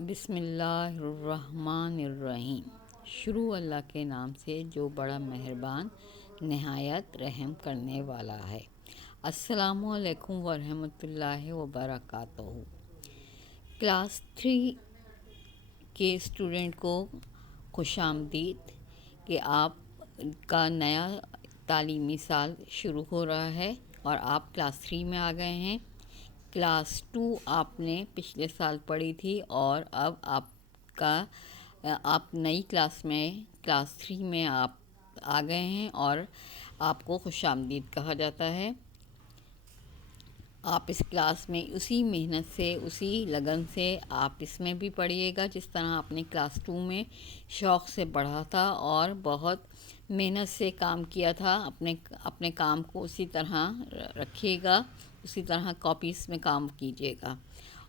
بسم اللہ الرحمن الرحیم۔ شروع اللہ کے نام سے جو بڑا مہربان نہایت رحم کرنے والا ہے۔ السلام علیکم ورحمۃ اللہ وبرکاتہ۔ کلاس 3 کے اسٹوڈنٹ کو خوش آمدید کہ آپ کا نیا تعلیمی سال شروع ہو رہا ہے اور آپ کلاس 3 میں آ گئے ہیں۔ کلاس 2 آپ نے پچھلے سال پڑھی تھی اور اب آپ نئی کلاس میں کلاس 3 میں آپ آ گئے ہیں اور آپ کو خوش آمدید کہا جاتا ہے۔ آپ اس کلاس میں اسی محنت سے اسی لگن سے آپ اس میں بھی پڑھیے گا جس طرح آپ نے کلاس 2 میں شوق سے پڑھا تھا اور بہت محنت سے کام کیا تھا۔ اپنے کام کو اسی طرح رکھیے گا، اسی طرح کاپیز میں کام کیجیے گا۔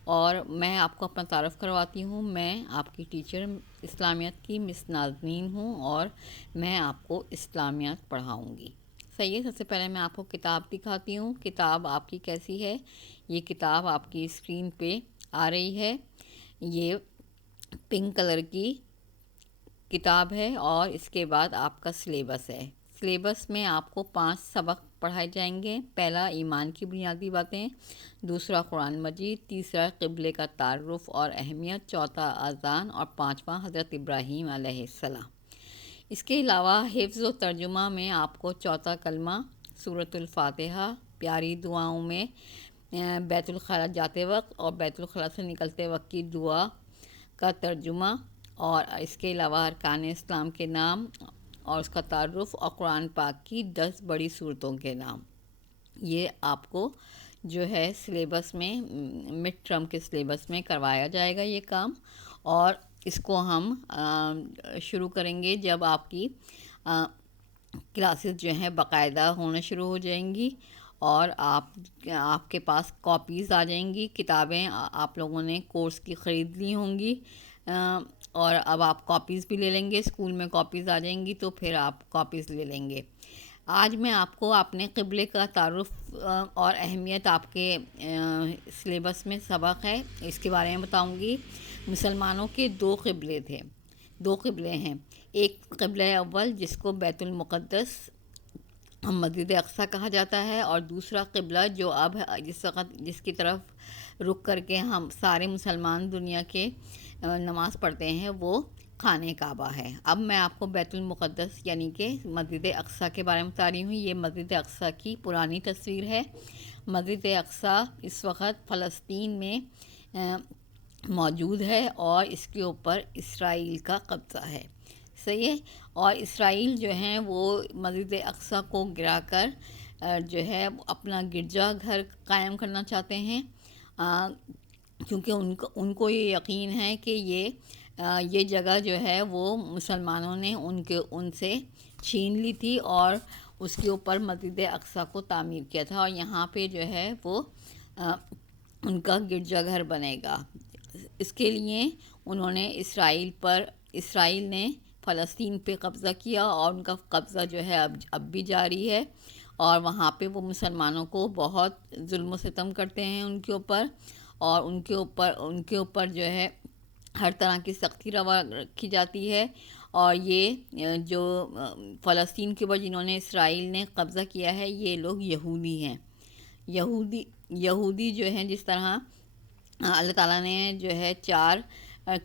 اور میں آپ کو اپنا تعارف کرواتی ہوں، میں آپ کی ٹیچر اسلامیات کی مس نازنین ہوں اور میں آپ کو اسلامیات پڑھاؤں گی۔ صحیح ہے، سب سے پہلے میں آپ کو کتاب دکھاتی ہوں۔ کتاب آپ کی کیسی ہے؟ یہ کتاب آپ کی اسکرین پہ آ رہی ہے۔ یہ پنک کلر کی کتاب ہے اور اس کے بعد آپ کا سلیبس ہے۔ سلیبس میں آپ کو 5 سبق پڑھائے جائیں گے۔ پہلا ایمان کی بنیادی باتیں، دوسرا قرآن مجید، تیسرا قبلے کا تعارف اور اہمیت، چوتھا اذان اور پانچواں حضرت ابراہیم علیہ السلام۔ اس کے علاوہ حفظ و ترجمہ میں آپ کو چوتھا کلمہ، سورۃ الفاتحہ، پیاری دعاؤں میں بیت الخلاء جاتے وقت اور بیت الخلاء سے نکلتے وقت کی دعا کا ترجمہ، اور اس کے علاوہ ارکان اسلام کے نام اور اس کا تعارف اور قرآن پاک کی 10 بڑی سورتوں کے نام۔ یہ آپ کو جو ہے سلیبس میں مڈ ٹرم کے سلیبس میں کروایا جائے گا یہ کام، اور اس کو ہم شروع کریں گے جب آپ کی کلاسز جو ہیں باقاعدہ ہونا شروع ہو جائیں گی اور آپ کے پاس کاپیز آ جائیں گی۔ کتابیں آپ لوگوں نے کورس کی خرید لی ہوں گی اور اب آپ کاپیز بھی لے لیں گے، اسکول میں کاپیز آ جائیں گی تو پھر آپ کاپیز لے لیں گے۔ آج میں آپ کو اپنے قبلے کا تعارف اور اہمیت، آپ کے سلیبس میں سبق ہے، اس کے بارے میں بتاؤں گی۔ مسلمانوں کے 2 قبلے تھے، 2 قبلے ہیں۔ ایک قبلہ اول جس کو بیت المقدس مسجد اقصیٰ کہا جاتا ہے، اور دوسرا قبلہ جو اب جس کی طرف رخ کر کے ہم سارے مسلمان دنیا کے نماز پڑھتے ہیں وہ خانہ کعبہ ہے۔ اب میں آپ کو بیت المقدس یعنی کہ مسجد اقصیٰ کے بارے میں بتا رہی ہوں۔ یہ مسجد اقصیٰ کی پرانی تصویر ہے۔ مسجد اقصیٰ اس وقت فلسطین میں موجود ہے اور اس کے اوپر اسرائیل کا قبضہ ہے۔ صحیح ہے، اور اسرائیل جو ہیں وہ مسجد اقصیٰ کو گرا کر جو ہے اپنا گرجا گھر قائم کرنا چاہتے ہیں، کیونکہ ان کو یہ یقین ہے کہ یہ جگہ جو ہے وہ مسلمانوں نے ان سے چھین لی تھی اور اس کے اوپر مسجد اقصیٰ کو تعمیر کیا تھا، اور یہاں پہ جو ہے وہ ان کا گرجا گھر بنے گا۔ اس کے لیے انہوں نے اسرائیل نے فلسطین پہ قبضہ کیا اور ان کا قبضہ جو ہے اب بھی جاری ہے، اور وہاں پہ وہ مسلمانوں کو بہت ظلم و ستم کرتے ہیں ان کے اوپر، اور ان کے اوپر جو ہے ہر طرح کی سختی روا رکھی جاتی ہے۔ اور یہ جو فلسطین کے اوپر جنہوں نے اسرائیل نے قبضہ کیا ہے یہ لوگ یہودی ہیں۔ یہودی جو ہیں، جس طرح اللہ تعالیٰ نے جو ہے 4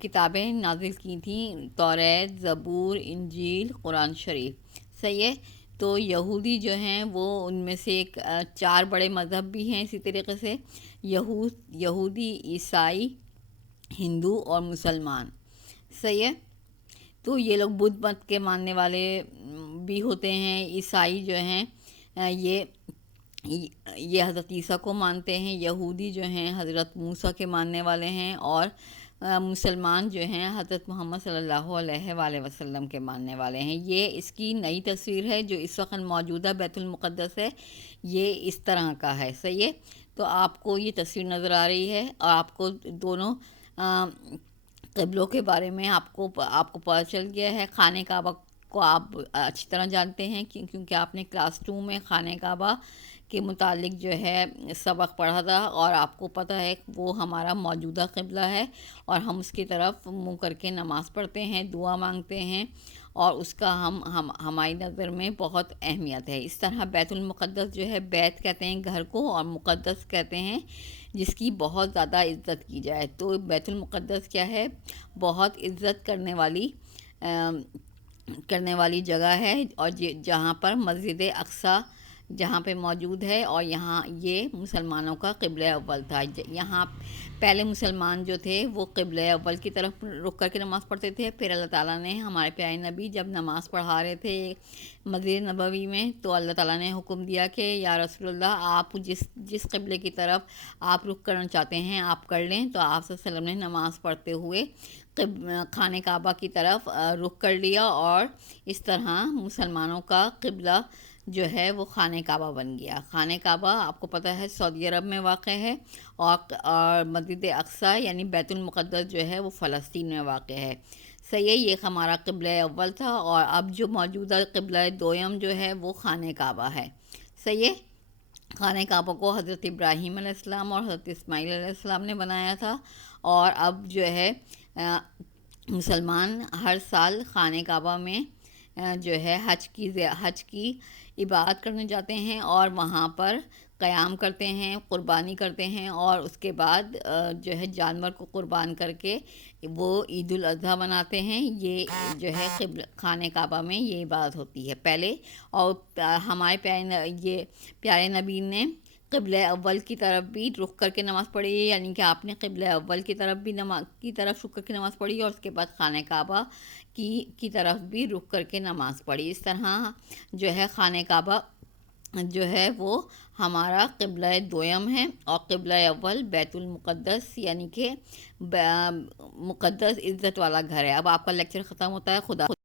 کتابیں نازل کی تھیں، توریت، زبور، انجیل، قرآن شریف۔ صحیح ہے، تو یہودی جو ہیں وہ ان میں سے 4 بڑے مذہب بھی ہیں اسی طریقے سے، یہودی، عیسائی، ہندو اور مسلمان۔ صحیح ہے، تو یہ لوگ بدھ مت کے ماننے والے بھی ہوتے ہیں۔ عیسائی جو ہیں یہ حضرت عیسیٰ کو مانتے ہیں، یہودی جو ہیں حضرت موسیٰ کے ماننے والے ہیں، اور مسلمان جو ہیں حضرت محمد صلی اللہ علیہ وآلہ وسلم کے ماننے والے ہیں۔ یہ اس کی نئی تصویر ہے جو اس وقت موجودہ بیت المقدس ہے، یہ اس طرح کا ہے۔ صحیح ہے، تو آپ کو یہ تصویر نظر آ رہی ہے اور آپ کو دونوں قبلوں کے بارے میں آپ کو پتہ چل گیا ہے۔ خانہ کعبہ کو آپ اچھی طرح جانتے ہیں کیونکہ آپ نے کلاس 2 میں خانہ کعبہ کے متعلق جو ہے سبق پڑھا تھا، اور آپ کو پتہ ہے وہ ہمارا موجودہ قبلہ ہے، اور ہم اس کی طرف منہ کر کے نماز پڑھتے ہیں، دعا مانگتے ہیں، اور اس کا ہماری نظر میں بہت اہمیت ہے۔ اس طرح بیت المقدس جو ہے، بیت کہتے ہیں گھر کو، اور مقدس کہتے ہیں جس کی بہت زیادہ عزت کی جائے۔ تو بیت المقدس کیا ہے؟ بہت عزت کرنے والی جگہ ہے، اور جہاں پر مسجد اقصیٰ جہاں پہ موجود ہے، اور یہاں یہ مسلمانوں کا قبلہ اول تھا۔ یہاں پہلے مسلمان جو تھے وہ قبلہ اول کی طرف رخ کر کے نماز پڑھتے تھے، پھر اللہ تعالیٰ نے ہمارے پیارے نبی جب نماز پڑھا رہے تھے مسجد نبوی میں، تو اللہ تعالیٰ نے حکم دیا کہ یا رسول اللہ، آپ جس قبلے کی طرف آپ رخ کرنا چاہتے ہیں آپ کر لیں۔ تو آپ صلی اللہ علیہ وسلم نے نماز پڑھتے ہوئے خانہ کعبہ کی طرف رخ کر لیا، اور اس طرح مسلمانوں کا قبلہ جو ہے وہ خانہ کعبہ بن گیا۔ خانہ کعبہ آپ کو پتہ ہے سعودی عرب میں واقع ہے، اور مسجد اقصیٰ یعنی بیت المقدس جو ہے وہ فلسطین میں واقع ہے۔ صحیح ہے، یہ ہمارا قبلہ اول تھا، اور اب جو موجودہ قبلہ دویم جو ہے وہ خانہ کعبہ ہے۔ صحیح ہے، خانہ کعبہ کو حضرت ابراہیم علیہ السلام اور حضرت اسماعیل علیہ السلام نے بنایا تھا، اور اب جو ہے مسلمان ہر سال خانہ کعبہ میں جو ہے حج کی عبادت کرنے جاتے ہیں، اور وہاں پر قیام کرتے ہیں، قربانی کرتے ہیں، اور اس کے بعد جو ہے جانور کو قربان کر کے وہ عید الاضحیٰ مناتے ہیں۔ یہ جو ہے خانہ کعبہ میں یہ عبادت ہوتی ہے پہلے، اور ہمارے پیارے نبی نے قبلہ اول کی طرف بھی رخ کر کے نماز پڑھی ہے، یعنی کہ آپ نے قبلہ اول کی طرف بھی رخ کر کے نماز پڑھی، اور اس کے بعد خانہ کعبہ کی طرف بھی رخ کر کے نماز پڑھی۔ اس طرح جو ہے خانہ کعبہ جو ہے وہ ہمارا قبلہ دویم ہے، اور قبلہ اول بیت المقدس یعنی کہ مقدس عزت والا گھر ہے۔ اب آپ کا لیکچر ختم ہوتا ہے۔ خدا